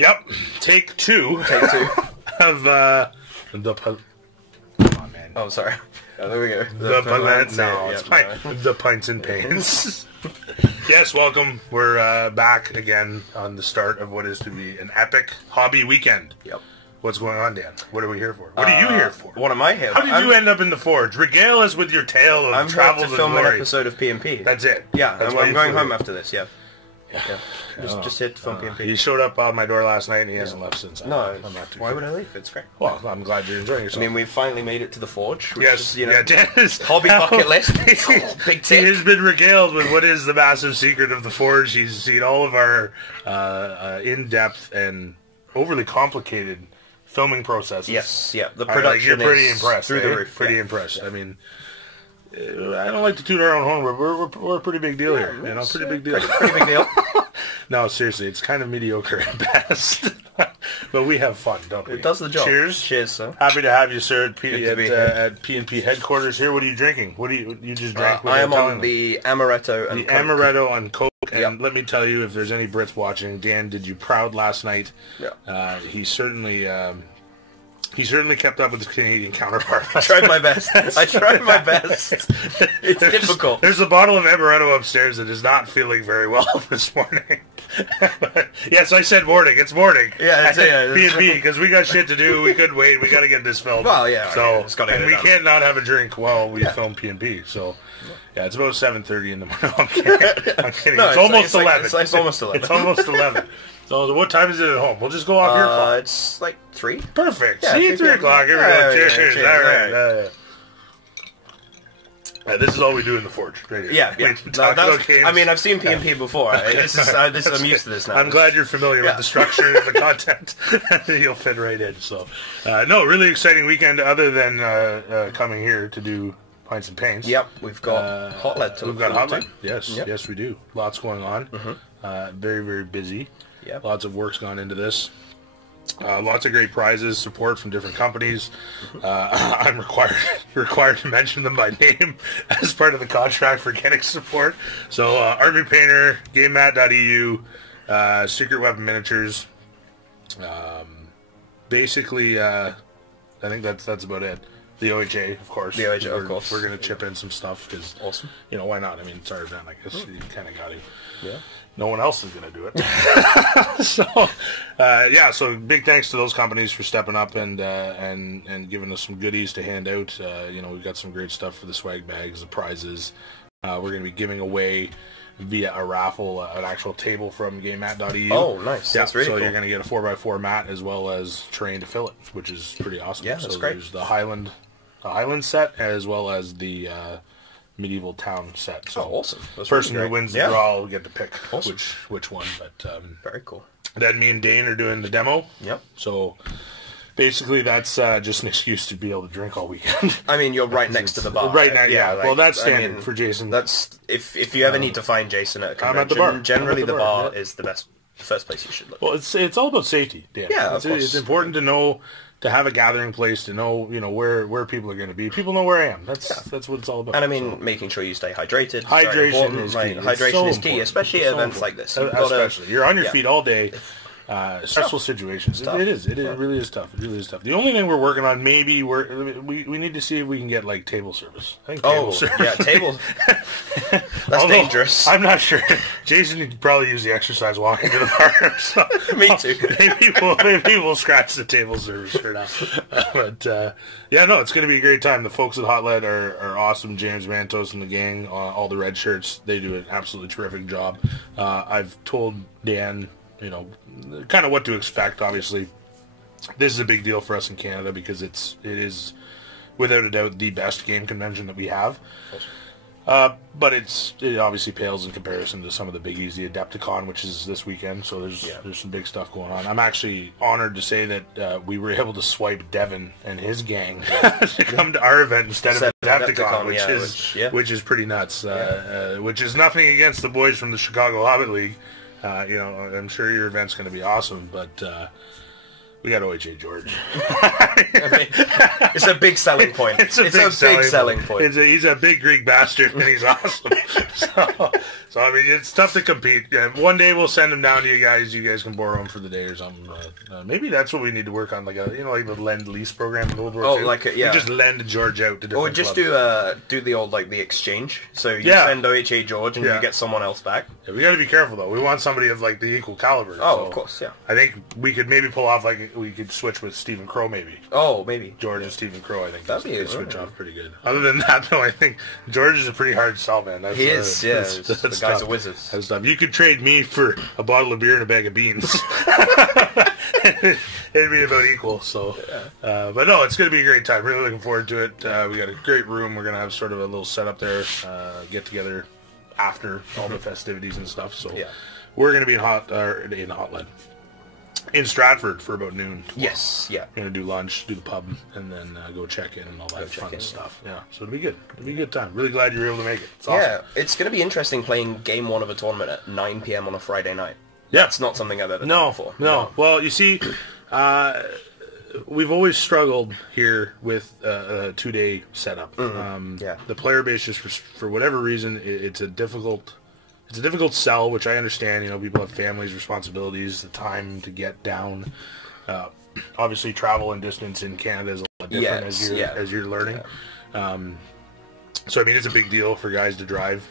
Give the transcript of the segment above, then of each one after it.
Yep. Take two. Take two. Of the... Come on, man. Oh, sorry. Oh, there we go. The Pints and Pains. Yes, welcome. We're back again on the start of what is to be an epic hobby weekend. Yep. What's going on, Dan? What are we here for? What are you here for? What am I here for? How did you end up in the Forge? Regale us with your tale of travels and glory. I'm here to film an episode of P&P. That's it. Yeah, I'm going home after this, yeah. Just hit film P&P. He showed up on my door last night and he hasn't left since. No, I'm not too why would I leave? It's great. Well, I'm glad you're enjoying yourself. I mean, we finally made it to the Forge. Which yes, is, you know, Dan is hobby bucket list. Big tick. He has been regaled with what is the massive secret of the Forge. He's seen all of our in-depth and overly complicated filming processes. Yes, yeah. The production you're pretty impressed. Through the roof. Pretty impressed. Yeah. I mean, I don't like to toot our own horn, but we're a pretty big deal here. You know, pretty big deal. Pretty big deal. No, seriously, it's kind of mediocre at best. But we have fun, don't we? It does the job. Cheers. Cheers, sir. Happy to have you, sir, at P&P headquarters here. What are you drinking? What do you just drank? I am on the Amaretto and Coke. Amaretto on Coke. And let me tell you, if there's any Brits watching, Dan did you proud last night. Yeah. He certainly kept up with his Canadian counterpart. I tried my best. It's difficult. There's a bottle of Amaretto upstairs that is not feeling very well this morning. But, yes, I said morning. It's morning. Yeah, it's B&B, because we got shit to do. We couldn't wait. We got to get this filmed. Well, yeah. So, and we can't not have a drink while we film P&P. So, yeah, it's about 7:30 in the morning. I'm kidding. No, it's almost 11. It's almost 11. It's almost 11. So what time is it at home? We'll just go off your clock. It's like 3. Perfect. Yeah, See, 3 o'clock. Here we go. Cheers. All right. This is all we do in the Forge. Right here. Yeah. I mean, I've seen P&P before. I'm used to this now. I'm glad you're familiar with the structure and the content. You'll fit right in. So, no, really exciting weekend other than coming here to do Pints and Pains. Yep, we've got Hot Lead to look forward to. Hot Lead. Yes, we do. Lots going on. Very, very busy. Yep. Lots of work's gone into this. Lots of great prizes, support from different companies. I'm required to mention them by name as part of the contract for getting support. So, Army Painter, GameMat.eu, Secret Weapon Miniatures. Basically, I think that's about it. The OHA, of course. The OHA, of course. We're going to chip in some stuff because, awesome. You know, why not? I mean, it's our event. I guess you kind of got to. Yeah. No one else is going to do it. So big thanks to those companies for stepping up and giving us some goodies to hand out. You know, we've got some great stuff for the swag bags, the prizes. We're going to be giving away via a raffle an actual table from GameMat.eu. Oh, nice. Yeah, that's really cool. You're going to get a 4x4 mat as well as terrain to fill it, which is pretty awesome. Yeah, that's great. There's the Highland set as well as the medieval town set. So awesome. The person who wins the draw will get to pick which one. But very cool. Then me and Dane are doing the demo. Yep. So basically that's just an excuse to be able to drink all weekend. I mean, you're right next to the bar. Right now, yeah. Like, well, that's standard for Jason. That's if you ever need to find Jason at a convention, I'm at the bar. Generally the bar is the first place you should look. Well, it's all about safety, Dan. Yeah, of course. It's important to know, to have a gathering place, to know, you know, where people are going to be. People know where I am. That's what it's all about. And I mean, making sure you stay hydrated. Hydration is key. Hydration is key, especially at events like this. You're on your feet all day. Stressful situations. It really is tough. It really is tough. The only thing we're working on, maybe we need to see if we can get like table service. I think table service. Yeah, tables. That's dangerous. I'm not sure. Jason could probably use the exercise walking to the bar. So me too. Maybe we'll scratch the table service for now. But it's going to be a great time. The folks at Hot Lead are awesome. James Mantos and the gang, all the red shirts, they do an absolutely terrific job. I've told Dan, you know, kind of what to expect. Obviously, this is a big deal for us in Canada because it is without a doubt the best game convention that we have. But it obviously pales in comparison to some of the biggies, the Adepticon, which is this weekend. So there's some big stuff going on. I'm actually honored to say that we were able to swipe Devin and his gang to come to our event instead of Adepticon, which is pretty nuts. Which is nothing against the boys from the Chicago Hobbit League. You know, I'm sure your event's going to be awesome, but We got OHA George. It's a big selling point. It's a big selling point. He's a big Greek bastard, and he's awesome. So I mean, it's tough to compete. Yeah, one day we'll send him down to you guys. You guys can borrow him for the day or something. Maybe that's what we need to work on, like the lend lease program in World War II. We just lend George out to different Or just clubs. do the old the exchange. So you send OHA George and you get someone else back. Yeah, we got to be careful though. We want somebody of the equal caliber. Oh, so of course, yeah. I think we could maybe pull off we could switch with Stephen Crow maybe. Oh, maybe George and Stephen Crow. I think that'd be switch off pretty good. Other than that, though, I think George is a pretty hard sell, man. He is. Yeah, the guy's a wizard. You could trade me for a bottle of beer and a bag of beans. It'd be about equal. So, but no, it's going to be a great time. Really looking forward to it. We got a great room. We're going to have sort of a little setup there. Get together after all the festivities and stuff. So we're going to be in Stratford for about noon. Yes, yeah. We're going to do lunch, do the pub, and then go check in and all that fun stuff. Yeah, so it'll be good. It'll be a good time. Really glad you were able to make it. It's awesome. Yeah, it's going to be interesting playing game one of a tournament at 9 p.m. on a Friday night. Yeah. That's not something I've ever done before. No. Well, you see, we've always struggled here with a 2-day setup. The player base, just for whatever reason, it's a difficult sell, which I understand. People have families, responsibilities, the time to get down. Obviously, travel and distance in Canada is a lot different as you're learning. So I mean, it's a big deal for guys to drive.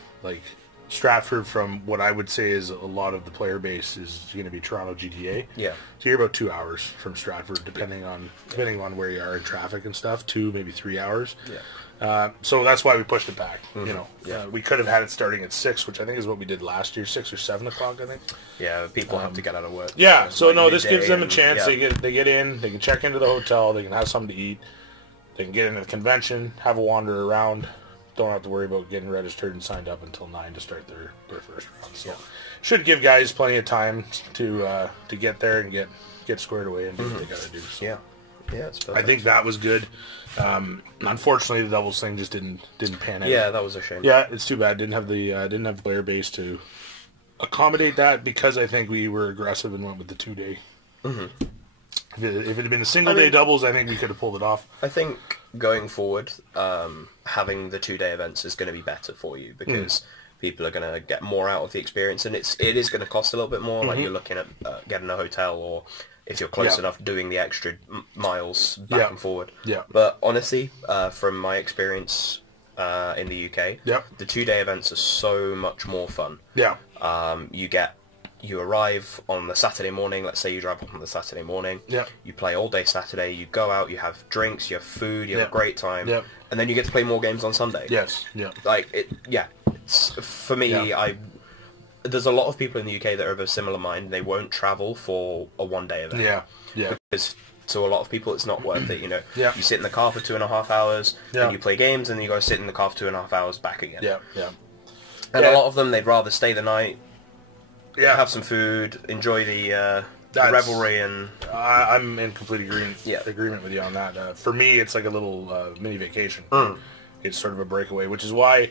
Stratford, from what I would say is a lot of the player base, is going to be Toronto GTA. Yeah. So you're about 2 hours from Stratford, depending on where you are in traffic and stuff. 2, maybe 3 hours. Yeah. So that's why we pushed it back. We could have had it starting at 6, which I think is what we did last year, 6 or 7 o'clock, I think. Yeah, people have to get out of work. Yeah. So no, this gives them a chance. They get in, they can check into the hotel, they can have something to eat, they can get into the convention, have a wander around. Don't have to worry about getting registered and signed up until 9 to start their first round. So should give guys plenty of time to get there and get squared away and do what they got to do. So. Yeah, it's perfect. I think that was good. Unfortunately, the doubles thing just didn't pan out. Yeah, that was a shame. Yeah, it's too bad. Didn't have the player base to accommodate that, because I think we were aggressive and went with the 2-day. If it had been a single-day doubles, I think we could have pulled it off. I think going forward, having the 2-day events is going to be better for you, because people are going to get more out of the experience, and it is going to cost a little bit more. Like, you're looking at getting a hotel, or if you're close enough, doing the extra miles back and forward. Yeah. But honestly, from my experience in the UK, the 2-day events are so much more fun. Yeah. You arrive on the Saturday morning. Let's say you drive up on the Saturday morning. Yeah. You play all day Saturday. You go out. You have drinks. You have food. You have a great time. Yeah. And then you get to play more games on Sunday. Yes. Yeah. It's, for me, there's a lot of people in the UK that are of a similar mind. They won't travel for a 1-day event. Yeah. Yeah. Because to a lot of people, it's not worth it. You sit in the car for 2.5 hours, and you play games, and then you go sit in the car for 2.5 hours back again. Yeah. Yeah. And a lot of them, they'd rather stay the night. Yeah, have some food, enjoy the revelry, and I'm in complete agreement with you on that. For me, it's like a little mini vacation. It's sort of a breakaway, which is why,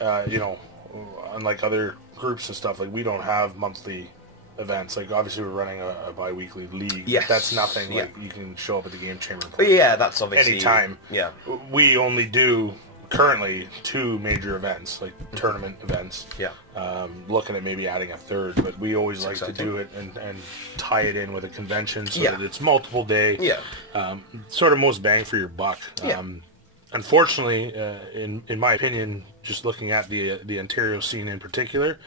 unlike other groups and stuff, we don't have monthly events. Obviously, we're running a bi-weekly league. Yes, that's nothing. You can show up at the game chamber. That's obviously anytime. Yeah, we only do. Currently 2 major events, tournament events. Yeah. Looking at maybe adding a 3rd, but we always like to do it and tie it in with a convention so that it's multiple day. Yeah. Sort of most bang for your buck. Yeah. Unfortunately, in my opinion, just looking at the Ontario scene in particular,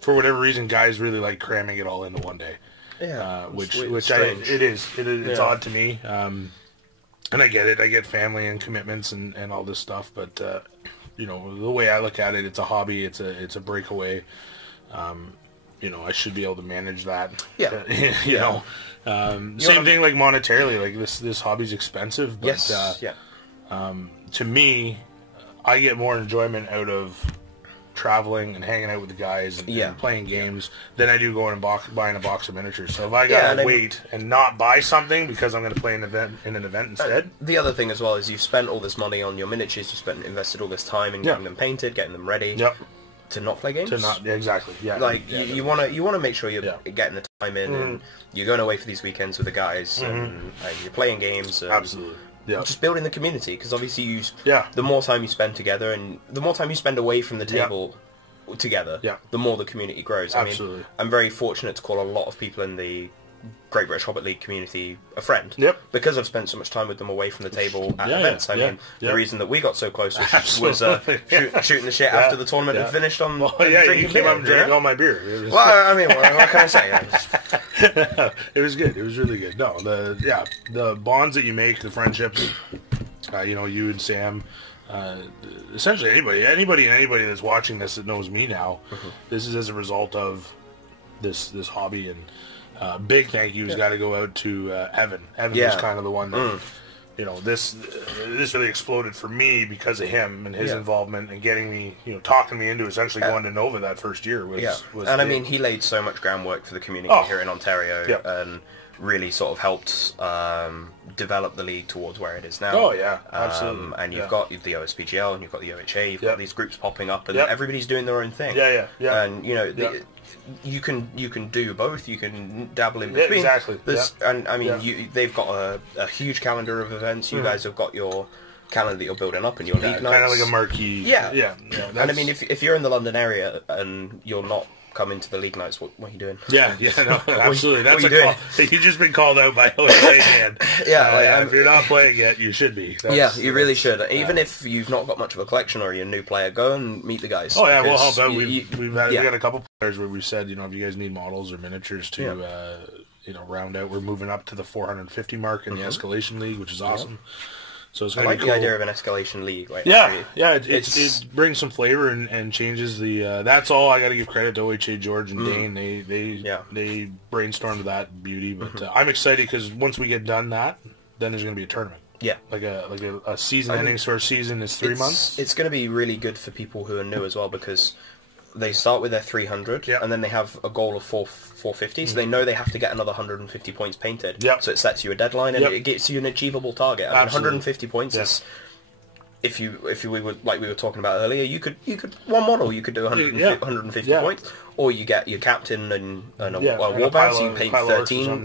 for whatever reason, guys really like cramming it all into one day. Yeah. It's odd to me. And I get it. I get family and commitments and all this stuff, but the way I look at it, it's a hobby. It's a breakaway. I should be able to manage that. Yeah. Same thing monetarily. This hobby's expensive, but to me, I get more enjoyment out of traveling and hanging out with the guys and playing games than I do going and buying a box of miniatures. So if I gotta wait and not buy something because I'm going to play an event instead. The other thing as well is you've spent all this money on your miniatures. You've invested all this time in getting them painted, getting them ready. Yep. to not play games. To not exactly, yeah. Like yeah, you want to make sure you're getting the time in, and you're going away for these weekends with the guys, and you're playing games. And absolutely. Yeah. Just building the community, because obviously the more time you spend together, and the more time you spend away from the table together, the more the community grows. Absolutely. I mean, I'm very fortunate to call a lot of people in the Great British Hobbit League community a friend. Yep. Because I've spent so much time with them away from the table at events. I mean, the reason that we got so close was shooting the shit after the tournament had finished on. Well, you came up and drank all my beer. Well, I mean, what can I say? It was good. It was really good. No, the bonds that you make, the friendships. You and Sam. Essentially, anybody that's watching this that knows me now, this is as a result of this hobby. And big thank you's got to go out to Evan. Evan was kind of the one that this really exploded for me because of him and his involvement and getting me, talking me into essentially going to Nova that first year was and big. I mean, he laid so much groundwork for the community here in Ontario and really sort of helped develop the league towards where it is now. Oh yeah, absolutely. And you've got the OSPGL and you've got the OHA. You've got these groups popping up, and everybody's doing their own thing. Yeah. And you can do both. You can dabble in between. Exactly. And I mean, they've got a huge calendar of events. You guys have got your calendar that you're building up, and your league nights. Kind of like a marquee. Yeah. And I mean, if you're in the London area and you're not come into the league nights, what are you doing? No, absolutely. That's what are you doing? You've just been called out by OSA again. If you're not playing yet, you should be. You really should. Even if you've not got much of a collection or you're a new player, go and meet the guys. Oh yeah, we'll help out. We've got a couple players where we said, if you guys need models or miniatures to round out, we're moving up to the 450 mark in the Escalation League, which is awesome. So it's I like the idea of an escalation league. Like it brings some flavor and changes the. That's all I got to give credit to OHA, George and Dane. They brainstormed that beauty. But I'm excited because once we get done that, then there's going to be a tournament. Yeah, like a season ending sort of season is 3 months. It's going to be really good for people who are new as well, because they start with their 300 and then they have a goal of 450, so they know they have to get another 150 points painted. So it sets you a deadline and it gets you an achievable target. I mean, 150 points is, if we were like we were talking about earlier, you could one model you could do 150 points, or you get your captain and a warband, so you paint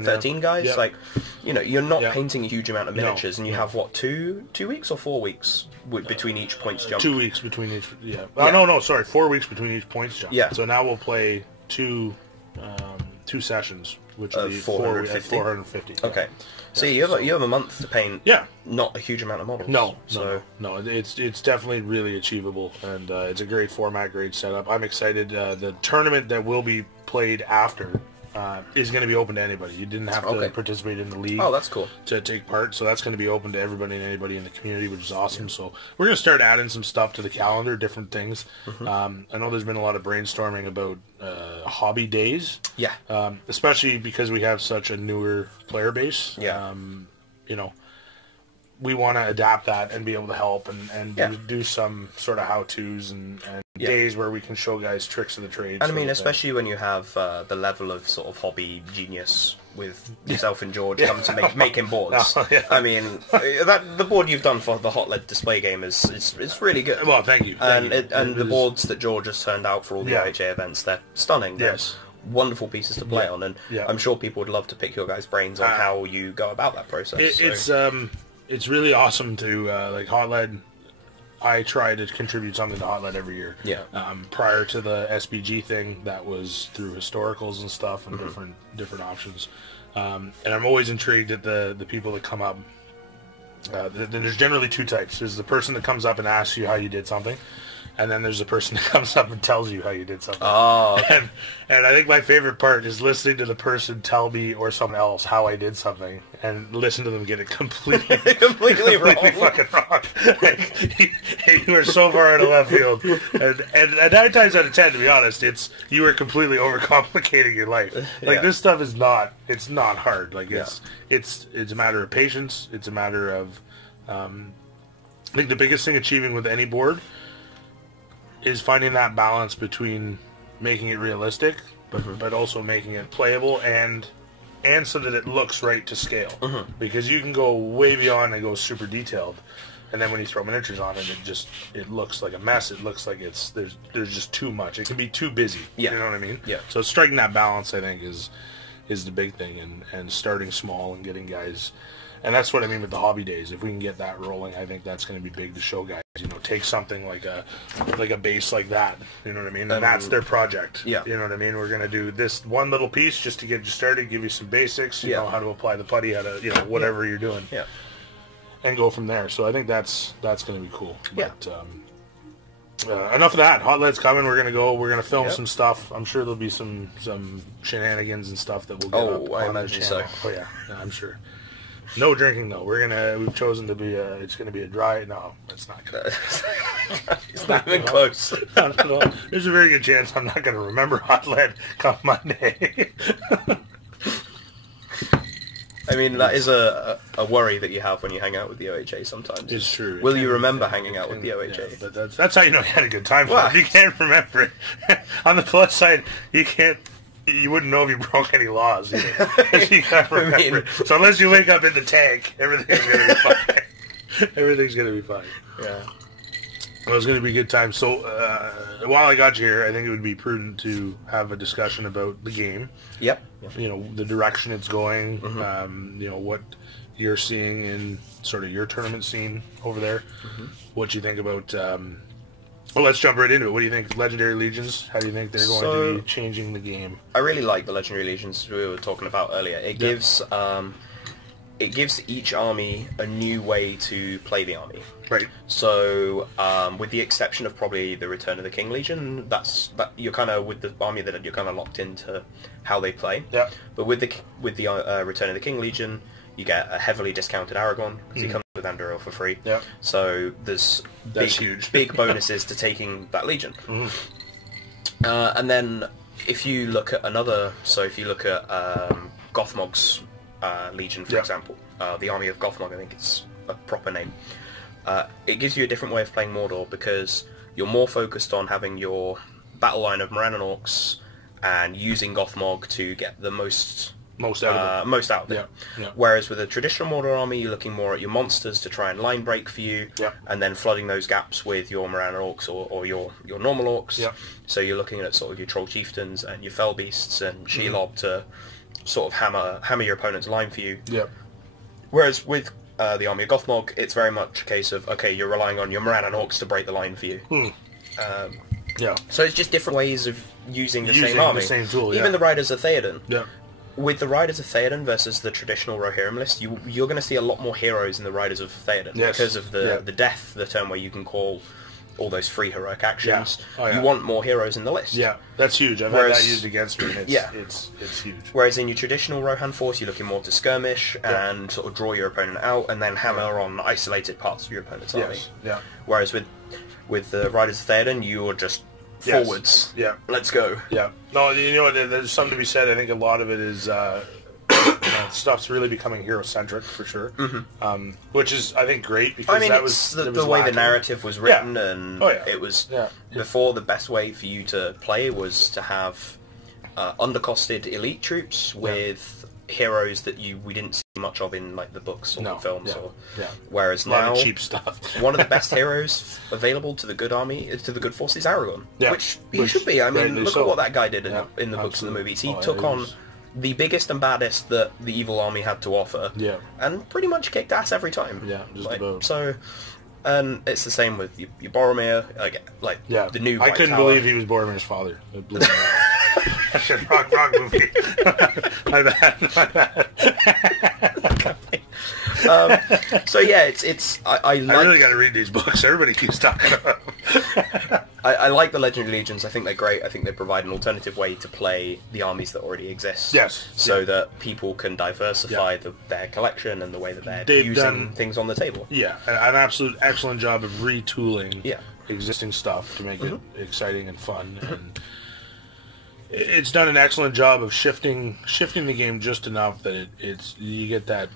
13 guys. Like, you're not painting a huge amount of miniatures, and you have what, 2 weeks or 4 weeks between each points jump. 2 weeks between each. No, sorry, 4 weeks between each points jump. So now we'll play two sessions, which will be 450. Okay. So you have a month to paint. Not a huge amount of models. No. It's definitely really achievable, and it's a great format, great setup. I'm excited. The tournament that will be played after is going to be open to anybody. You didn't have to participate in the league. Oh, that's cool. To take part, so that's going to be open to everybody and anybody in the community, which is awesome. So we're going to start adding some stuff to the calendar, different things. I know there's been a lot of brainstorming about hobby days. Especially because we have such a newer player base. We want to adapt that and be able to help and do some sort of how-tos and days where we can show guys tricks of the trade. And I mean, especially when you have the level of sort of hobby genius with yourself and George come to making boards. I mean, the board you've done for the Hot Lead display game is really good. Well, thank you. And the boards that George has turned out for all the OHA events, they're stunning. Yes. Wonderful pieces to play on, and I'm sure people would love to pick your guys' brains on how you go about that process. It's really awesome to like Hot Lead. I try to contribute something to Hot Lead every year. Prior to the SBG thing, that was through historicals and stuff and different options. And I'm always intrigued at the people that come up. There's generally two types. There's the person that comes up and asks you how you did something. And then there's the person that comes up and tells you how you did something. Oh, okay. And I think my favorite part is listening to the person tell me or someone else how I did something, and listen to them get it completely wrong. Fucking wrong. You are so far out of left field. And 9 times out of 10, to be honest, you are completely overcomplicating your life. Like this stuff is not. It's not hard. Like it's a matter of patience. It's a matter of. I think the biggest thing achieving with any board is finding that balance between making it realistic, but also making it playable and so that it looks right to scale. Because you can go way beyond and go super detailed, And then when you throw miniatures on it, it looks like a mess. It looks like there's just too much. It can be too busy. Yeah. You know what I mean? Yeah. So striking that balance, I think, is the big thing, and starting small and getting guys. And that's what I mean with the hobby days. If we can get that rolling, I think that's going to be big to show guys. Take something like a base like that. You know what I mean? And that's their project. Yeah. You know what I mean? We're going to do this one little piece just to get you started, give you some basics. You know how to apply the putty, how to whatever you're doing. Yeah. And go from there. So I think that's going to be cool. Yeah. But, enough of that. Hot Lead's coming. We're going to film some stuff. I'm sure there'll be some shenanigans and stuff that we'll get up I on imagine the channel. so. Oh yeah, I'm sure. No drinking though. We've chosen to be it's going to be a dry. No, it's not good. It's not even close. Not at all. There's a very good chance I'm not going to remember Hot Lead come Monday. I mean, that is a worry that you have when you hang out with the OHA sometimes. It's true. Will you remember hanging out with the OHA? Yeah, but that's how you know you had a good time. Well, You can't remember it. On the plus side, you wouldn't know if you broke any laws either. You can't remember it. So unless you wake up in the tank, everything's going to be fine. Everything's going to be fine. Yeah. Well, it's going to be a good time. So while I got you here, I think it would be prudent to have a discussion about the game. Yep. The direction it's going. What you're seeing in sort of your tournament scene over there. What you think about... well, let's jump right into it. What do you think? Legendary Legions, how do you think they're going to be changing the game? I really like the Legendary Legions we were talking about earlier. It gives each army a new way to play the army. Right. So, with the exception of probably the Return of the King Legion, you're kind of with the army that you're kind of locked into how they play. Yeah. But with the Return of the King Legion, you get a heavily discounted Aragon because he comes with Andoril for free. Yeah. So there's big bonuses to taking that Legion. And then if you look at Gothmog's Legion, for example, the Army of Gothmog, I think it's a proper name. It gives you a different way of playing Mordor because you're more focused on having your battle line of Moran and Orcs and using Gothmog to get the most out of it. Yeah. Whereas with a traditional Mordor army, you're looking more at your monsters to try and line break for you, and then flooding those gaps with your Moran Orcs or your normal Orcs. Yeah. So you're looking at sort of your Troll Chieftains and your Fell Beasts and Shelob to sort of hammer your opponent's line for you. Yeah. Whereas with the army of Gothmog, it's very much a case of, okay, you're relying on your Moran and Orcs to break the line for you. So it's just different ways of using the same army. The same tool, Even the Riders of Theoden. Yeah. With the Riders of Theoden versus the traditional Rohirrim list, you're going to see a lot more heroes in the Riders of Theoden because of the death, the turn where you can call all those free heroic actions. You want more heroes in the list. Yeah, that's huge. I've had that used against me, and it's huge. Whereas in your traditional Rohan force, you're looking more to skirmish and sort of draw your opponent out, and then hammer on isolated parts of your opponent's army. Yeah. Whereas with the Riders of Theoden, you're just forwards. Yeah. Let's go. Yeah. No, you know what? There's something to be said. I think a lot of it is stuff's really becoming hero-centric for sure. Which is, I think, great because that was the way the narrative was written, and it was before the best way for you to play was to have undercosted elite troops with heroes that we didn't see much of in like the books or the films. Whereas now, cheap stuff. one of the best heroes available to the good army, to the good force, is Aragorn, which he should be. I mean, look at what that guy did in the books and the movies. He took on the biggest and baddest that the evil army had to offer, and pretty much kicked ass every time. Yeah, just about. So, and it's the same with your Boromir, the new. I couldn't believe he was Boromir's father. It blew me away. wrong movie. My bad. So yeah, I really got to read these books. Everybody keeps talking about them. I like the Legendary Legions. I think they're great. I think they provide an alternative way to play the armies that already exist. Yes. So that people can diversify their collection and the way that they're using things on the table. Yeah, an absolute excellent job of retooling existing stuff to make it exciting and fun. And it's done an excellent job of shifting the game just enough that you get that.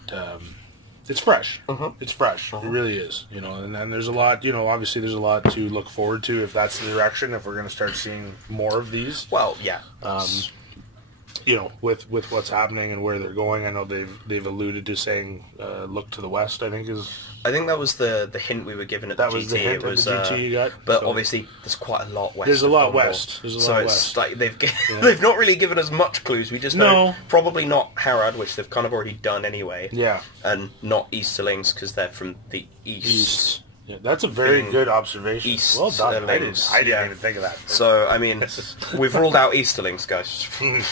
It's fresh. It's fresh. It really is. And there's a lot. Obviously, there's a lot to look forward to if that's the direction. If we're going to start seeing more of these. Well, yeah. with what's happening and where they're going. I know they've alluded to saying look to the west. I think that was the hint we were given at the GT. Was the hint it was the GT you got. But obviously, there's quite a lot west. There's a lot west. It's like they've not really given us much clues. We just know probably not Harad, which they've kind of already done anyway. Yeah, and not Easterlings because they're from the east. Yeah, that's a very good observation. Well done. I didn't even think of that. So, I mean, we've ruled out Easterlings, guys. You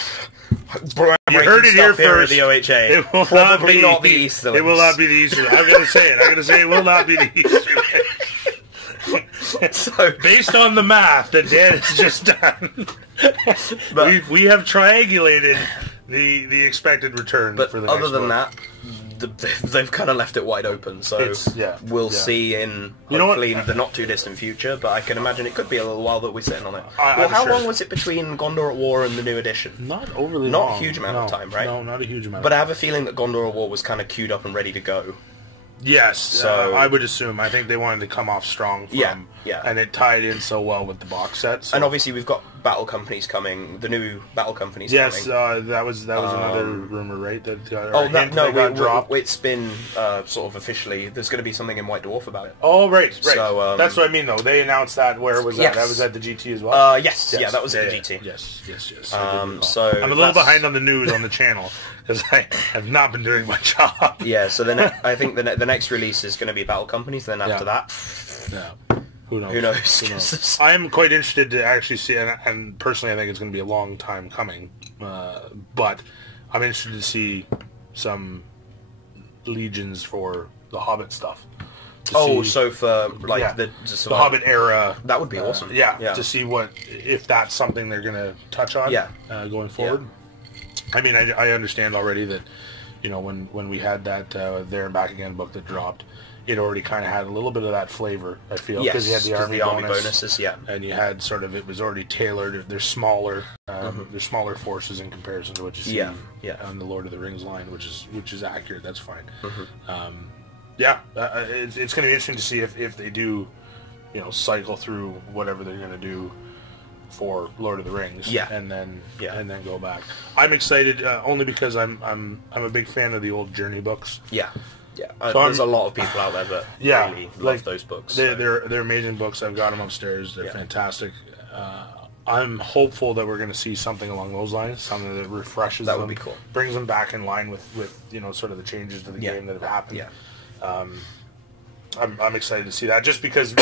heard it here first. The OHA. It will probably not the Easterlings. It will not be the Easterlings. I'm going to say it. It will not be the Easterlings. So, based on the math that Dan has just done, we have triangulated the expected return for the next other than that, they've kind of left it wide open, so we'll see in hopefully the not too distant future. But I can imagine it could be a little while that we're sitting on it. How long was it between Gondor at War and the new edition? Not overly long. Not a huge amount of time, right? No, not a huge amount. But I have a feeling that Gondor at War was kind of queued up and ready to go. Yes, so I would assume. I think they wanted to come off strong from, and it tied in so well with the box set. So. And obviously we've got battle companies coming, the new battle companies coming. Yes, that was another rumor, right? That dropped. It's been sort of officially, there's going to be something in White Dwarf about it. Oh, right. So, that's what I mean, though. They announced that. Where was that? That was at the GT as well? Yes, that was at the GT. Yes. So I'm a little behind on the news on the channel, because I have not been doing my job. Yeah, so then I think the next release is going to be battle companies, then after that... Who knows? I'm quite interested to actually see, and personally I think it's going to be a long time coming, but I'm interested to see some legions for the Hobbit stuff. So for the Hobbit era. That would be awesome. To see if that's something they're going to touch on going forward. I mean, I understand already that, when we had that There and Back Again book that dropped, it already kind of had a little bit of that flavor, I feel, because you had the army bonuses, and you had it was already tailored. They're smaller, they're smaller forces in comparison to what you see on the Lord of the Rings line, which is accurate. That's fine. It's going to be interesting to see if they do, cycle through whatever they're going to do for Lord of the Rings, and then go back. I'm excited only because I'm a big fan of the old Journey books. So there's a lot of people out there that really love those books. They're amazing books. I've got them upstairs. They're fantastic. I'm hopeful that we're going to see something along those lines, something that refreshes them. That would be cool. Brings them back in line with sort of the changes to the game that have happened. I'm excited to see that, just because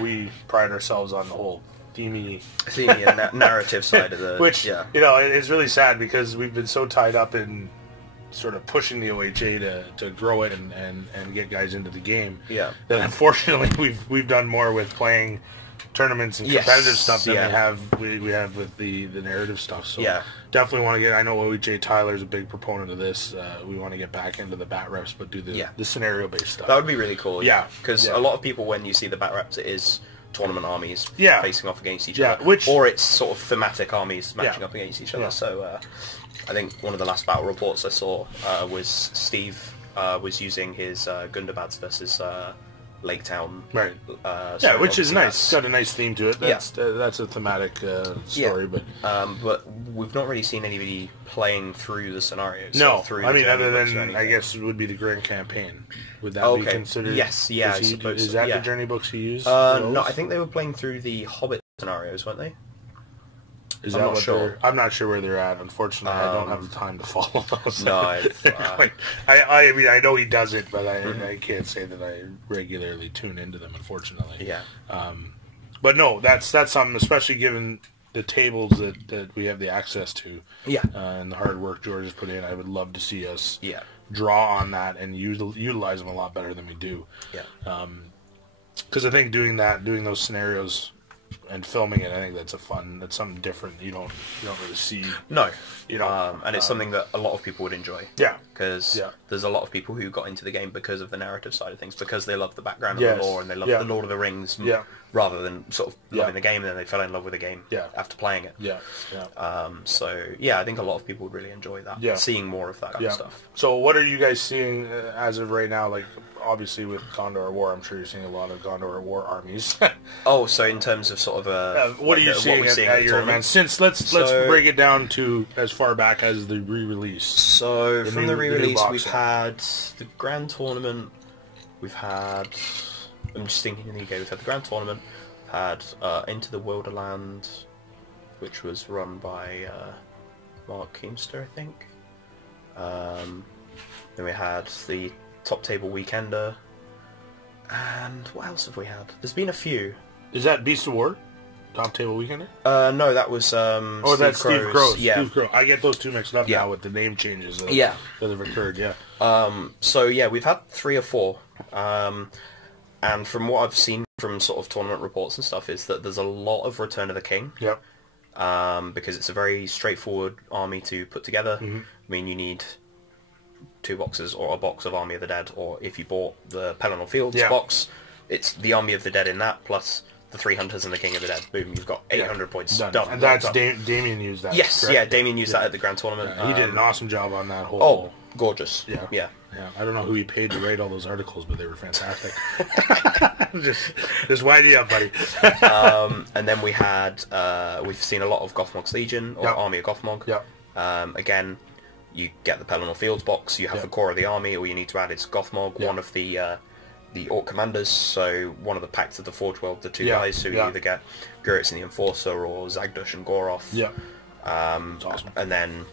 we pride ourselves on the whole themey and narrative side of the... Which, it's really sad because we've been so tied up in sort of pushing the OHA to grow it and get guys into the game. That unfortunately we've done more with playing tournaments and competitive stuff than we have with the narrative stuff. So definitely want to get. I know OHA Tyler's a big proponent of this. We want to get back into the bat reps, but do the scenario based stuff. That would be really cool. Because a lot of people, when you see the bat reps, it is tournament armies facing off against each other, or it's sort of thematic armies matching up against each other. So I think one of the last battle reports I saw was Steve was using his Gundabats versus Lake Town. Right. Which is nice. It's got a nice theme to it. That's a thematic story, but we've not really seen anybody playing through the scenarios. No, through other than I guess it would be the Grand Campaign. Would that be considered? Yes, I suppose. Is that the journey books he used? No, I think they were playing through the Hobbit scenarios, weren't they? I'm not sure. I'm not sure where they're at. Unfortunately, I don't have the time to follow those. No, I mean, I know he does it, but I can't say that I regularly tune into them. Unfortunately, but no, that's something, especially given the tables that we have the access to, and the hard work George has put in. I would love to see us draw on that and utilize them a lot better than we do. Because I think doing those scenarios and filming it, I think that's something different you don't really see. No, and it's something that a lot of people would enjoy. Because there's a lot of people who got into the game because of the narrative side of things, because they love the background of the lore and they love the Lord of the Rings, rather than sort of loving the game, and then they fell in love with the game after playing it. So I think a lot of people would really enjoy that, seeing more of that kind of stuff. So what are you guys seeing as of right now? Like, obviously with Gondor War, I'm sure you're seeing a lot of Gondor War armies. Oh, so in terms of sort of what are you seeing at your events? Since let's break it down to as far back as the re-release. So from the re-release, we've had the Grand Tournament. We've had. I'm just thinking in the UK. We've had the Grand Tournament. Had Into the Wilderland, which was run by Mark Keemster, I think. Then we had the Top Table Weekender, and what else have we had? There's been a few. Is that Beast of War? Top Table Weekender? No, that was that's Steve Crow's. Yeah. Steve Crow. I get those two mixed up now with the name changes that have occurred, So yeah, we've had 3 or 4. And from what I've seen from sort of tournament reports and stuff is that there's a lot of Return of the King. Yep. Because it's a very straightforward army to put together. I mean, you need 2 boxes or a box of Army of the Dead, or if you bought the Pelennor Fields box, it's the Army of the Dead in that, plus the 3 Hunters and the King of the Dead. Boom, you've got 800 points done. And that's Damien used that. Yes, correct? yeah, Damien used that at the Grand Tournament. He did an awesome job on that whole... Oh, gorgeous. Yeah. I don't know who he paid to write all those articles, but they were fantastic. just wind you up, buddy. And then we had... we've seen a lot of Gothmog's Legion, or Army of Gothmog. Again, you get the Pelennor Fields box, you have the core of the army, all you need to add is Gothmog, one of the Orc Commanders, so one of the Pacts of the Forge World, the 2 guys, so you either get Guritz and the Enforcer, or Zagdush and Goroth. That's awesome. And then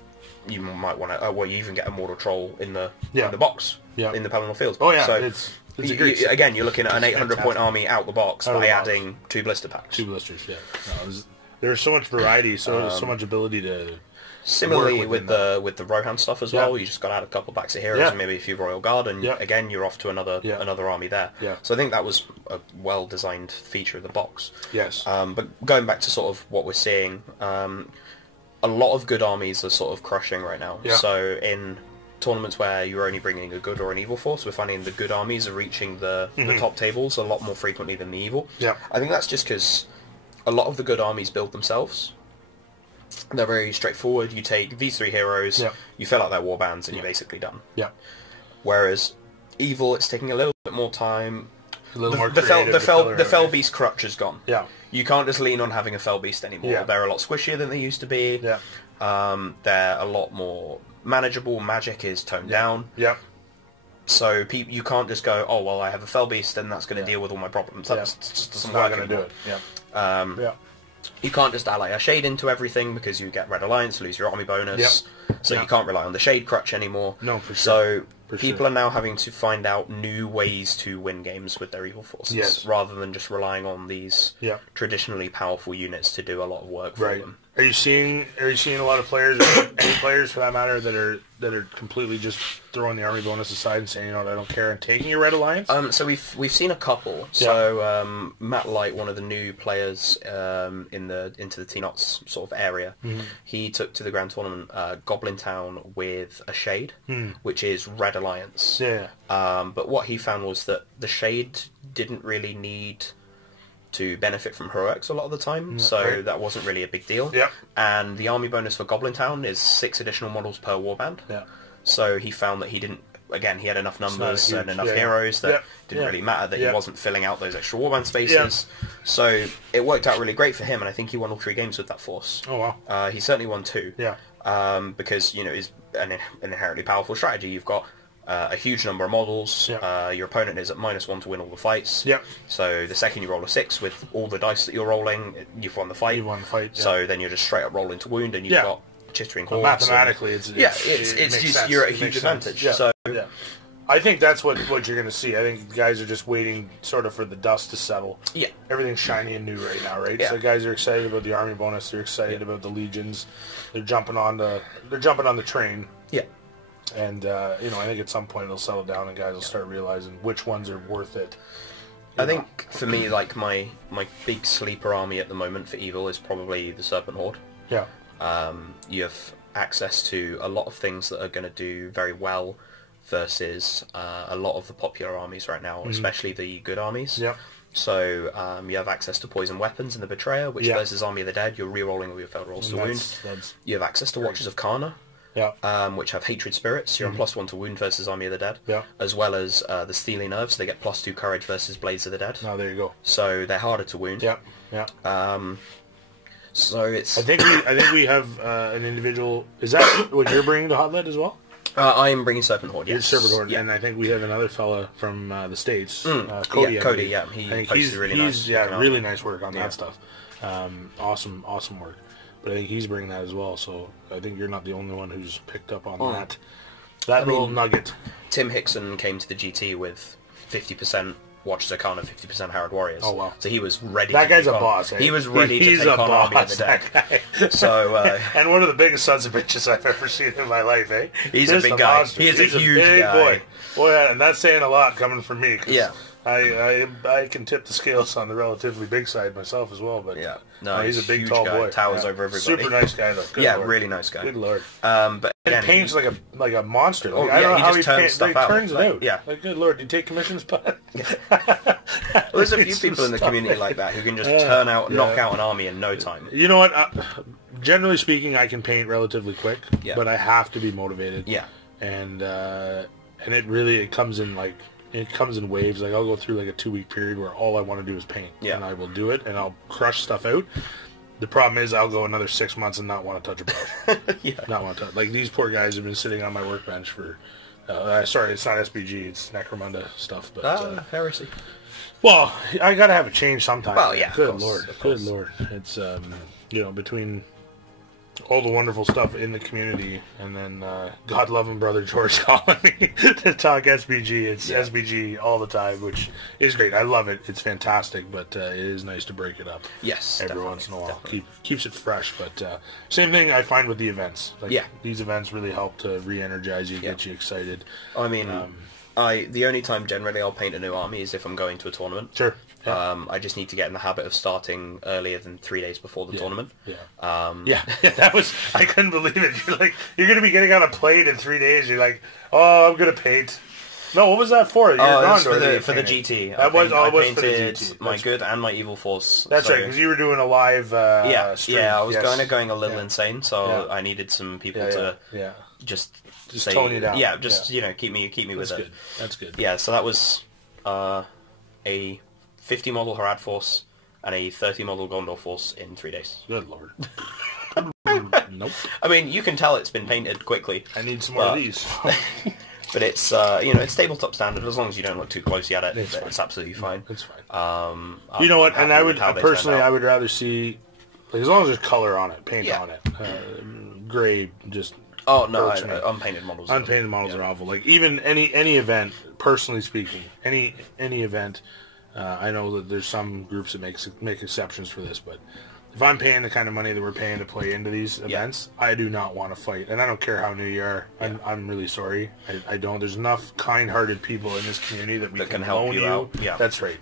you might want to... you even get a Mortal Troll in the box, in the Pelennor Fields box. Oh yeah, so it's a great set. again, you're looking at an 800-point army out the box by adding 2 blister packs. 2 blisters, there's so much variety, so much ability to... Similarly with the Rohan stuff as well, you just got to add a couple packs of heroes and maybe a few Royal Guard, and again you're off to another army there. So I think that was a well designed feature of the box. Yes. But going back to sort of what we're seeing, a lot of good armies are sort of crushing right now. So in tournaments where you're only bringing a good or an evil force, we're finding the good armies are reaching the top tables a lot more frequently than the evil. I think that's just because a lot of the good armies build themselves. They're very straightforward. You take these 3 heroes, you fill out their war bands, and you're basically done. Whereas evil, it's taking a little bit more time. A little more creative. The Fell Beast crutch is gone. You can't just lean on having a Fell Beast anymore. They're a lot squishier than they used to be. They're a lot more manageable. Magic is toned down. So you can't just go, oh well, I have a Fell Beast, and that's going to deal with all my problems. That just doesn't work anymore. You can't just ally a Shade into everything because you get Red Alliance, lose your army bonus. So you can't rely on the Shade crutch anymore. No, for sure. So people are now having to find out new ways to win games with their evil forces, rather than just relying on these traditionally powerful units to do a lot of work for them. Are you seeing a lot of players, any players for that matter, that are completely just throwing the army bonus aside and saying, you know what, I don't care, and taking your Red Alliance? So we've seen a couple. So Matt Light, one of the new players into the T-Nots sort of area, he took to the Grand Tournament Goblin Town with a Shade, which is Red Alliance. But what he found was that the Shade didn't really need to benefit from heroics a lot of the time, so that wasn't really a big deal. And the army bonus for Goblin Town is 6 additional models per warband. So he found that he didn't... Again, he had enough numbers and enough heroes that didn't really matter, that he wasn't filling out those extra warband spaces. So it worked out really great for him, and I think he won all 3 games with that force. Oh wow! He certainly won 2. Because it's an inherently powerful strategy. You've got a huge number of models. Your opponent is at -1 to win all the fights. So the second you roll a 6 with all the dice that you're rolling, you've won the fight. You've won the fight. So then you're just straight up rolling to wound, and you've got chittering hordes. Mathematically, you're at a huge advantage. So I think that's what you're going to see. I think guys are just waiting sort of for the dust to settle. Everything's shiny and new right now, right? So guys are excited about the army bonus. They're excited about the legions. They're jumping on the train. And I think at some point it'll settle down, and guys will start realizing which ones are worth it. I think for me, like my big sleeper army at the moment for evil is probably the Serpent Horde. You have access to a lot of things that are going to do very well versus a lot of the popular armies right now, especially the good armies. So you have access to poison weapons in the Betrayer, which versus Army of the Dead, you're re-rolling all your failed rolls to wound. You have access to Watchers of Karna, which have Hatred Spirits. You're on +1 to Wound versus Army of the Dead. As well as the Steely Nerves. They get +2 Courage versus Blades of the Dead. Oh, there you go. So they're harder to wound. So it's... I think we have an individual... Is that what you're bringing to Hotlet as well? I am bringing Serpent Horde, yes. Serpent Horde, and I think we have another fella from the States, Cody. Cody, yeah. He posts really nice. Really nice work on that stuff. Awesome work. But I think he's bringing that as well, so I think you're not the only one who's picked up on that little nugget. Tim Hickson came to the GT with 50% Watch Zakana, 50% Howard Warriors. Oh, wow. So he was ready that to guy's take a on, boss. Eh? He was ready to take on Army of the Dead. That guy. So, and one of the biggest sons of bitches I've ever seen in my life, eh? He's a big guy. He is a huge big guy. Boy, and that's saying a lot coming from me. Yeah. I can tip the scales on the relatively big side myself as well, but he's a big, tall boy. Towers over everybody. Super nice guy, though. Good Lord. Really nice guy. Good Lord. But again, it paints like a monster. Like, I don't know how he turns it out. Yeah. Like, good Lord, do you take commissions? But well, there's a few people in the community like that who can just knock out an army in no time. You know what? Generally speaking, I can paint relatively quick, but I have to be motivated. Yeah. And it comes in waves. Like, I'll go through like a 2-week period where all I want to do is paint. Yeah. And I will do it, and I'll crush stuff out. The problem is I'll go another 6 months and not want to touch a brush. Not want to touch. Like, these poor guys have been sitting on my workbench for... sorry, it's not SBG, it's Necromunda stuff. But, heresy. Well, I got to have a change sometime. Well, yeah, Good Lord. It's, between... all the wonderful stuff in the community, and then God love him, brother George calling me to talk SBG. It's SBG all the time, which is great. I love it. It's fantastic, but it is nice to break it up. Yes, every once in a while, keeps it fresh. But same thing I find with the events. Like, these events really help to re-energize you, get you excited. I mean, the only time generally I'll paint a new army is if I'm going to a tournament. Sure. I just need to get in the habit of starting earlier than 3 days before the tournament. That was, I couldn't believe it. You're like, you're going to be getting on a plane in 3 days. You're like, oh, I'm going to paint. No, what was that for? It was for the GT. I painted my good and my evil force. That's right, because you were doing a live stream. Yeah, I was going a little insane, so I needed some people to just say, tone you down. Yeah, just keep me with it. That's good. Yeah, so that was a 50 model Harad force and a 30 model Gondor force in 3 days. Good Lord. Nope. I mean, you can tell it's been painted quickly. I need some more of these. But it's it's tabletop standard. As long as you don't look too closely at it, it's absolutely fine. It's fine. You know what? And I would rather see, like, as long as there's color on it, paint on it, gray just. Oh no, unpainted models. Unpainted models are awful. Like, even any event, personally speaking, any event. I know that there's some groups that make exceptions for this, but if I'm paying the kind of money that we're paying to play into these events, I do not want to fight, and I don't care how new you are. I'm really sorry. I don't. There's enough kind-hearted people in this community that can help you out. Yeah, that's right.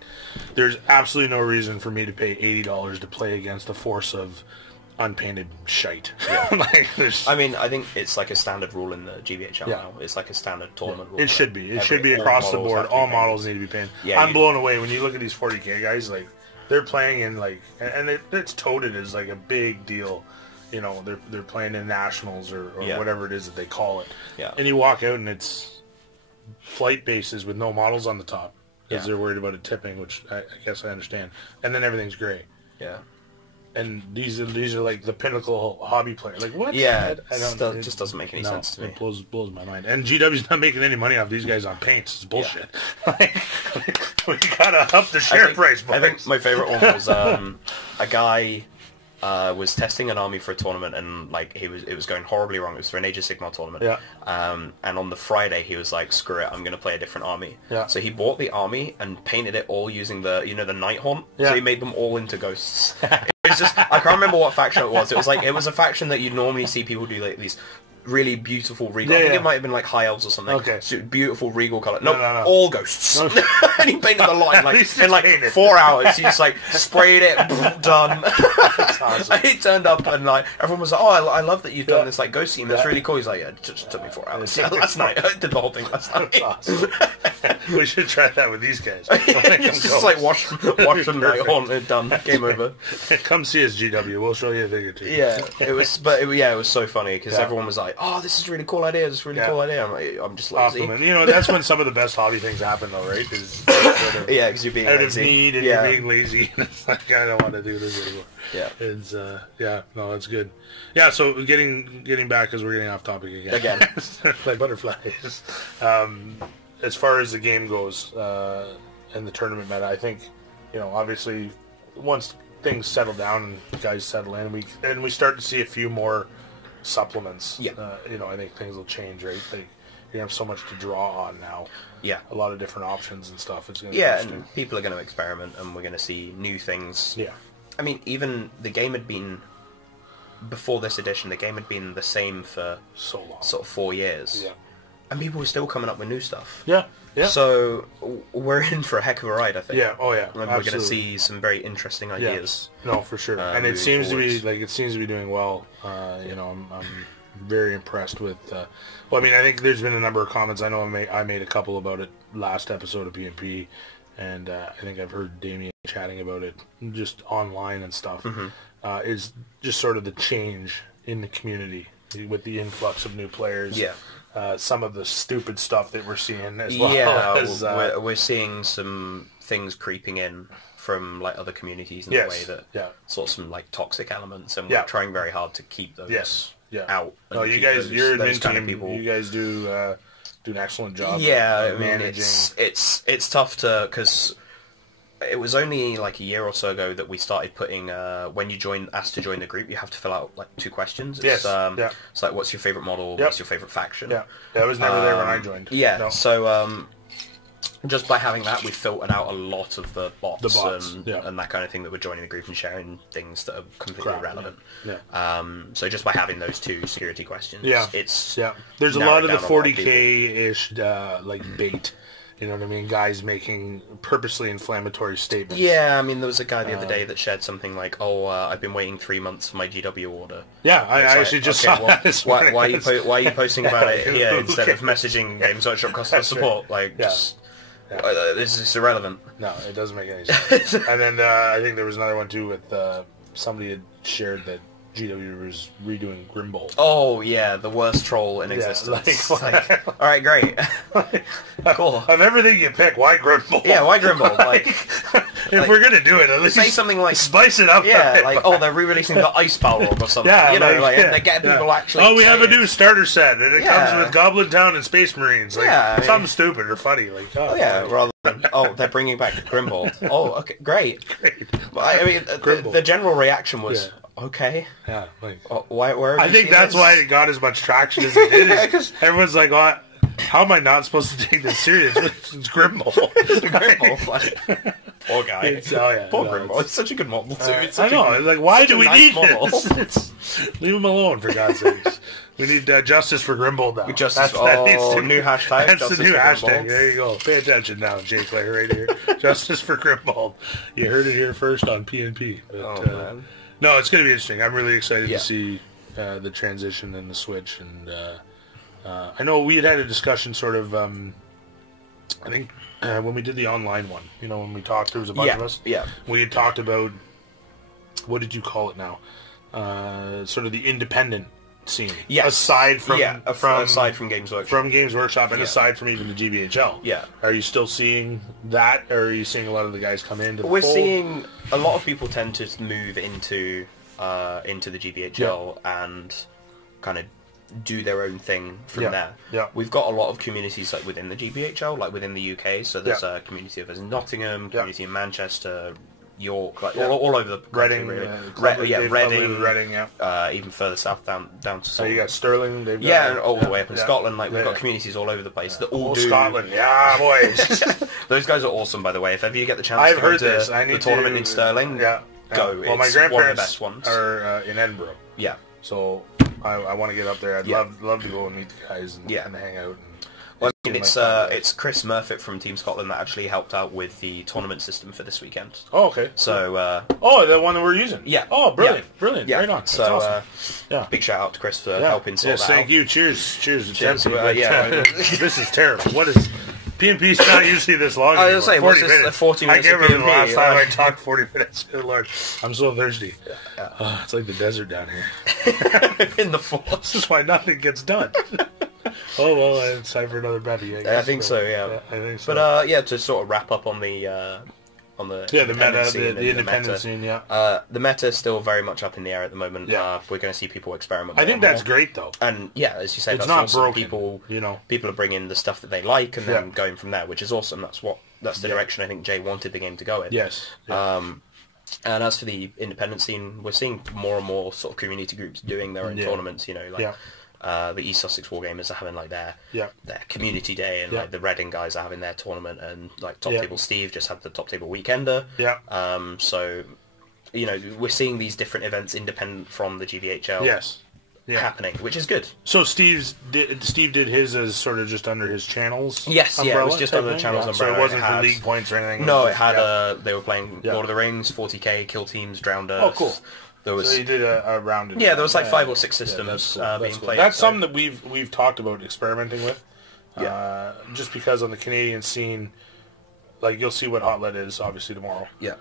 There's absolutely no reason for me to pay $80 to play against a force of unpainted shite. I mean, I think it's like a standard rule in the GBHL now. It's like a standard tournament rule. It should be. It should be across the board. All models need to be painted. I'm blown away when you look at these 40K guys. Like, they're playing in, like, and it's touted as like a big deal. You know, they're playing in nationals or whatever it is that they call it. Yeah. And you walk out and it's flight bases with no models on the top because they're worried about it tipping, which I guess I understand. And then everything's gray. Yeah. And these are like the pinnacle hobby player. Like, what? Yeah, it just doesn't make any sense to me. It blows my mind. And GW's not making any money off these guys on paints. It's bullshit. Yeah. We gotta up the share price, boys. I think my favorite one was a guy was testing an army for a tournament, and like it was going horribly wrong. It was for an Age of Sigmar tournament. Yeah. And on the Friday he was like, screw it, I'm gonna play a different army. Yeah. So he bought the army and painted it all using the Night Haunt. Yeah. So he made them all into ghosts. It's just, I can't remember what faction it was. It was a faction that you normally see people do, like these really beautiful regal. I think it might have been like High Elves or something. Okay. So beautiful regal colour. No, all ghosts. No. And he painted the line in like 4 hours. He just like sprayed it, done. Awesome. And he turned up and like everyone was like, "Oh, I love that you've done this like ghost scheme. That's really cool." He's like, "Yeah, it just took me 4 hours last night. I did the whole thing last night." Awesome. We should try that with these guys. Just like wash the night on, done. Game over. Come see us, GW. We'll show you a thing or two. Yeah, it was so funny because everyone was like, like, oh, this is a really cool idea. This is a really cool idea. I'm just lazy. Awesome. And, that's when some of the best hobby things happen, though, right? Yeah, because you're being out lazy. of need and you're being lazy. And it's like, I don't want to do this anymore. Yeah. It's, no, that's good. Yeah, so getting back, because we're getting off topic again. Like butterflies. As far as the game goes, and the tournament meta, I think, obviously, once things settle down and guys settle in, we start to see a few more supplements. Yeah. I think things will change, right? You have so much to draw on now. Yeah. A lot of different options and stuff. It's going to be interesting. And people are going to experiment, and we're going to see new things. Yeah. I mean, even the game had been, before this edition, the game had been the same for so long. Sort of 4 years. Yeah. And people were still coming up with new stuff. Yeah. Yeah. So we're in for a heck of a ride, I think. Yeah. Oh yeah. And we're going to see some very interesting ideas. Yeah. No, for sure. And it seems to be doing well. I'm very impressed with. I think there's been a number of comments. I know I made a couple about it last episode of PNP, and I think I've heard Damien chatting about it just online and stuff. Mm-hmm. Is just sort of the change in the community with the influx of new players. Yeah. Some of the stupid stuff that we're seeing as well. Yeah, we're seeing some things creeping in from like other communities in the way that sort of some like toxic elements, and we're trying very hard to keep those out. No, you guys, you're admin team. You guys do an excellent job. Yeah, managing. It's tough because it was only like a year or so ago that we started putting when you asked to join the group, you have to fill out like 2 questions. It's like, what's your favorite model? What's your favorite faction? Yeah, that was never there when I joined. Yeah, no. So just by having that, we filtered out a lot of the bots and that kind of thing that were joining the group and sharing things that are completely irrelevant. Yeah. So just by having those 2 security questions, there's a lot of the 40k-ish bait. You know what I mean? Guys making purposely inflammatory statements. Yeah, I mean, there was a guy the other day that shared something like, I've been waiting 3 months for my GW order. Yeah, I actually just saw that this morning. Why are you posting about it here instead of messaging Games Workshop customer support? Like, this is irrelevant. No, it doesn't make any sense. And then I think there was another one too with somebody had shared that GW was redoing Grimbold. Oh yeah, the worst troll in existence. All right, great, cool. Of everything you pick, why Grimbold? Yeah, why Grimbold? If we're gonna do it, at least say something like spice it up. Yeah, they're re-releasing the Ice Balrog or something. Yeah, and they get people actually. Oh, we have a new starter set, and it comes with Goblin Town and Space Marines. Something stupid or funny. Rather than they're bringing back Grimbold. Oh, okay, great. I mean, the general reaction was. Okay. Yeah. Where I think that's why it got as much traction as it did. Because everyone's like, how am I not supposed to take this serious? It's Grimbold. Grimbold. Poor guy. Poor Grimbold. It's such a good model, too. I know. Why do we need this? Leave him alone, for God's sakes. We need justice for Grimbold now. New hashtag. That's the new hashtag. There you go. Pay attention now, Jay Clay, right here. Justice for Grimbold. You heard it here first on PNP. Man. No, it's going to be interesting. I'm really excited to see the transition and the switch. And I know we had a discussion sort of, I think, when we did the online one. When we talked, there was a bunch of us. Yeah. We had talked about, what did you call it now? Sort of the independent scene. Yes. Aside from Games Workshop. From Games Workshop and aside from even the GBHL. Yeah. Are you still seeing that, or are you seeing a lot of the guys come into the We're fold? seeing a lot of people tend to move into the GBHL and kind of do their own thing from there. Yeah. We've got a lot of communities within the GBHL, within the UK. So there's a community of us in Nottingham, community in Manchester, York, all over the country, Reading, really. Reading, even further south down to. So you got Stirling, and all the way up in Scotland. We've got communities all over the place that all do. Scotland, boys. Those guys are awesome, by the way. If ever you get the chance to go to the tournament in Stirling, go. Well, my it's grandparents one of the best ones. are in Edinburgh. Yeah. So I want to get up there. I'd love to go and meet the guys and hang out. It's Chris Murfitt from Team Scotland that actually helped out with the tournament system for this weekend. Oh, okay. So, the one that we're using. Yeah. Oh, brilliant, brilliant. Yeah. Right on. That's so, awesome. Big shout out to Chris for helping sort that thank out. you. Cheers. Cheers. This is terrible. What is PMP's not usually this long I anymore. was going to say, 40 what's this, minutes. 40 minutes I can't of remember the PMP? last time I talked 40 minutes. Good Lord. I'm so thirsty. It's like the desert down here. In the forest. This is why nothing gets done. Oh, well, it's time for another Bevy, I guess. I think so, yeah. I think so. But, to sort of wrap up on the the meta, the independent scene, yeah. The meta is still very much up in the air at the moment. Yeah. We're going to see people experiment. I think that's great, though. And yeah, as you say, it's that's not awesome. broken. People are bringing the stuff that they like and then going from there, which is awesome. That's the direction I think Jay wanted the game to go in. Yes. Yeah. And as for the independent scene, we're seeing more and more sort of community groups doing their own tournaments. The East Sussex Wargamers are having like their community day, and like the Reading guys are having their tournament, and like Top Table Steve just had the Top Table Weekender. Yeah. So, we're seeing these different events independent from the GBHL. Yes. Yeah. Happening, which is good. So Steve did his as sort of just under his channels. Yes, it was just under the channels umbrella. So it wasn't for league points or anything. No, it had they were playing Lord of the Rings, 40k, Kill Teams, Drowned Earth. Oh, cool. There was, so he did a round. Yeah, there was like 5 or 6 systems being played. That's something that we've talked about experimenting with. Yeah. Just because on the Canadian scene, like you'll see what Hotlet is obviously tomorrow. Yeah.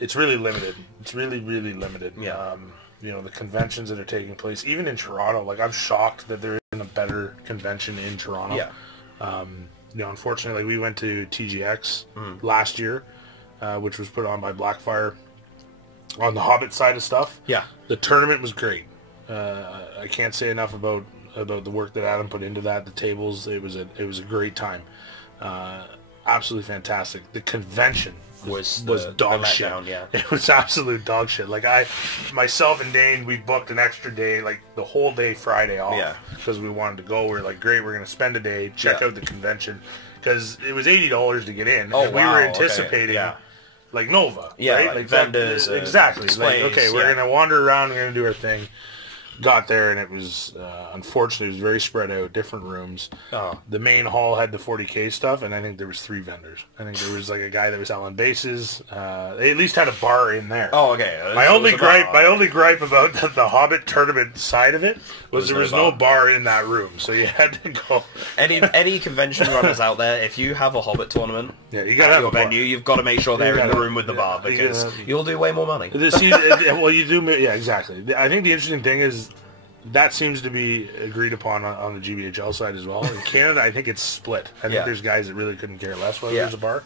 It's really limited. It's really, really limited. Yeah. The conventions that are taking place, even in Toronto, like I'm shocked that there isn't a better convention in Toronto. Yeah. Unfortunately, we went to TGX last year, which was put on by Blackfire on the Hobbit side of stuff. Yeah. The tournament was great. I can't say enough about the work that Adam put into that. The tables, it was a great time. Absolutely fantastic. The convention was dog shit. Yeah. It was absolute dog shit. Like myself and Dane, we booked an extra day, like the whole day Friday off, because we wanted to go. We were like, great, we're going to spend a day, check out the convention, because it was $80 to get in. Oh, and we were anticipating like Nova, right? Like vendors, exactly. Displays, like, okay, we're going to wander around, we're going to do our thing. Got there, and it was unfortunately it was very spread out, different rooms. The main hall had the 40k stuff, and I think there was 3 vendors. I think there was like a guy that was selling bases. They at least had a bar in there. Oh, okay. My only gripe about the Hobbit tournament side of it was there was no bar in that room, so you had to go. Any convention runners out there, if you have a Hobbit tournament, you gotta have a venue. You've got to make sure they're in the room with the bar, because you'll do way more money. Well, you do. Yeah, exactly. I think the interesting thing is that seems to be agreed upon on the GBHL side as well. In Canada, I think it's split. I think there's guys that really couldn't care less whether there's a bar.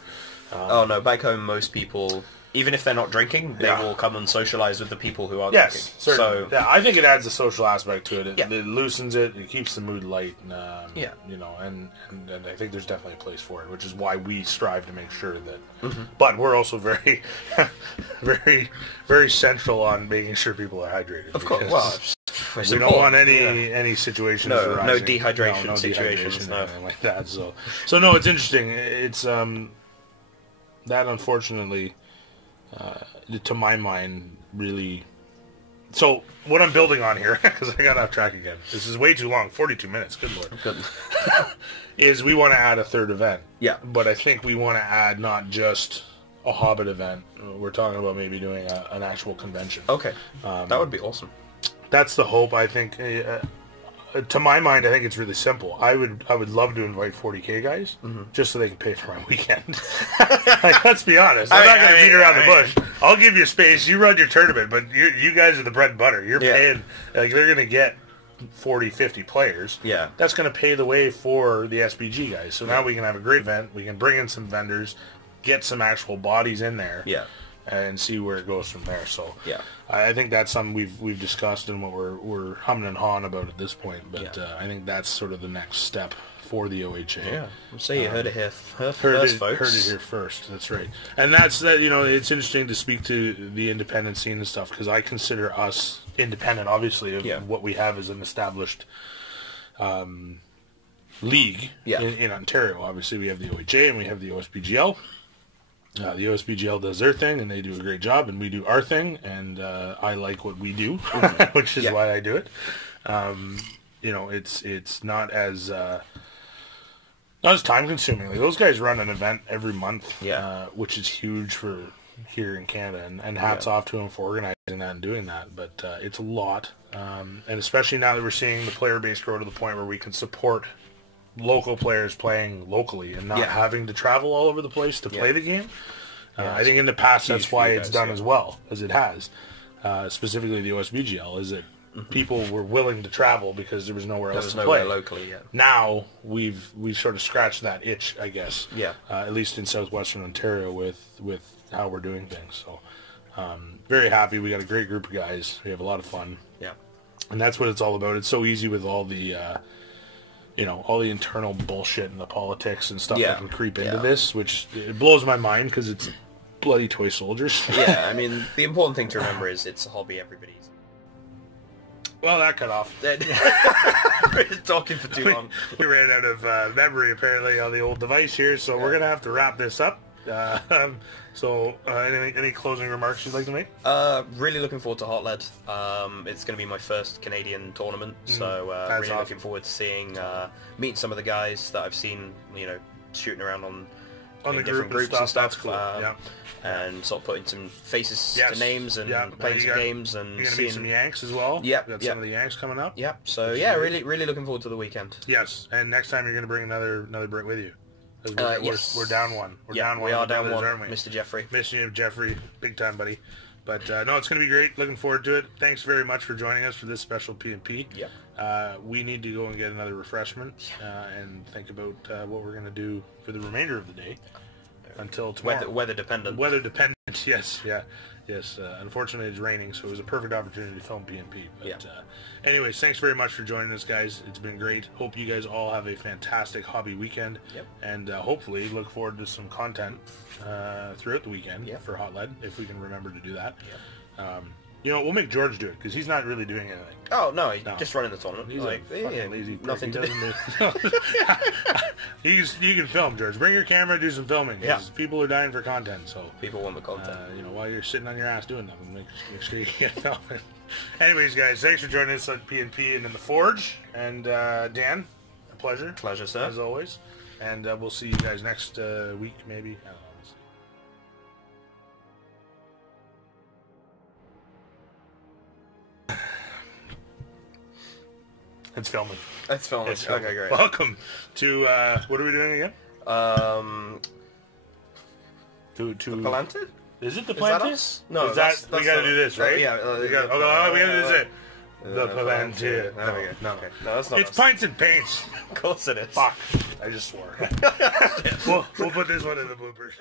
Oh no, back home most people, even if they're not drinking, they will come and socialize with the people who are drinking. Certainly. So I think it adds a social aspect to it. It loosens it. It keeps the mood light. And, and I think there's definitely a place for it, which is why we strive to make sure that. But we're also very, very, very central on making sure people are hydrated. Of course. Well, we don't want any situations arising. No dehydration situations, anything like that. So no, it's interesting. It's that unfortunately, to my mind, really. So what I'm building on here, because I got off track again. This is way too long. 42 minutes. Good Lord. Is we want to add a 3rd event. Yeah. But I think we want to add not just a Hobbit event. We're talking about maybe doing an actual convention. Okay. That would be awesome. That's the hope, I think. To my mind, I think it's really simple. I would love to invite 40k guys just so they can pay for my weekend. Like, let's be honest. I'm not going to beat around the bush. I'll give you space. You run your tournament, but you guys are the bread and butter. You're paying. Like, they're going to get 40, 50 players. Yeah. That's going to pay the way for the SBG guys. So now we can have a great event. We can bring in some vendors, get some actual bodies in there. Yeah. And see where it goes from there. So yeah, I think that's something we've discussed and what we're humming and hawing about at this point. But I think that's sort of the next step for the OHA. Yeah, so you heard it here first, folks. Heard it here first. That's right. And that's that. It's interesting to speak to the independent scene and stuff, because I consider us independent, obviously, of what we have as an established league in Ontario. Obviously, we have the OHA and we have the OSBGL. The OSBGL does their thing, and they do a great job, and we do our thing, and I like what we do, which is why I do it. It's not as time consuming. Like, those guys run an event every month, which is huge for here in Canada, and hats off to them for organizing that and doing that. But it's a lot, and especially now that we're seeing the player base grow to the point where we can support local players playing locally and not having to travel all over the place to play the game. I think in the past that's why it's done as well as it has. Specifically the OSBGL, is that people were willing to travel because there was nowhere else to play locally. Now we've sort of scratched that itch, I guess. At least in southwestern Ontario with how we're doing things. So very happy. We got a great group of guys. We have a lot of fun. And that's what it's all about. It's so easy with all the all the internal bullshit and the politics and stuff that can creep into this, which it blows my mind because it's bloody toy soldiers. I mean, the important thing to remember is it's a hobby. Everybody's. Well, that cut off. We're talking for too long. We ran out of memory, apparently, on the old device here, so we're going to have to wrap this up. Any closing remarks you'd like to make? Really looking forward to Hot Lead. It's going to be my first Canadian tournament, so really awesome. Looking forward to seeing, meeting some of the guys that I've seen, shooting around on the different groups and stuff. That's cool. And sort of putting some faces to names and playing some games and you're gonna meet some Yanks as well. Got some of the Yanks coming up. So really looking forward to the weekend. Yes, and next time you're gonna bring another Brit with you. We're down one. We are down one, aren't we? Mr. Jeffrey. Mr. Jeffrey, big time, buddy. But no, it's going to be great. Looking forward to it. Thanks very much for joining us for this special P&P. We need to go and get another refreshment and think about what we're going to do for the remainder of the day until tomorrow. Weather dependent. Weather dependent. Yes. Unfortunately, it's raining, so it was a perfect opportunity to film P&P. But anyways, thanks very much for joining us, guys. It's been great. Hope you guys all have a fantastic hobby weekend, and hopefully look forward to some content throughout the weekend for Hot Lead, if we can remember to do that. We'll make George do it, because he's not really doing anything. Oh, no, he's just running the tournament. He's like fucking lazy. Nothing to do. You can film, George. Bring your camera, do some filming. People are dying for content, so... People want the content. While you're sitting on your ass doing nothing, make sure you get filming. Anyways, guys, thanks for joining us on P&P and in the Forge. And, Dan, a pleasure. Pleasure, sir. As always. And we'll see you guys next week, maybe. I don't know. It's filming. It's filming. Okay, great. Welcome to, what are we doing again? The Palantir? Is it the Palantir? No, we gotta do this, right? We gotta do this. The Palantir. There we go. No, that's not. It's pints and paints. Of course it is. Fuck. I just swore. We'll put this one in the bloopers.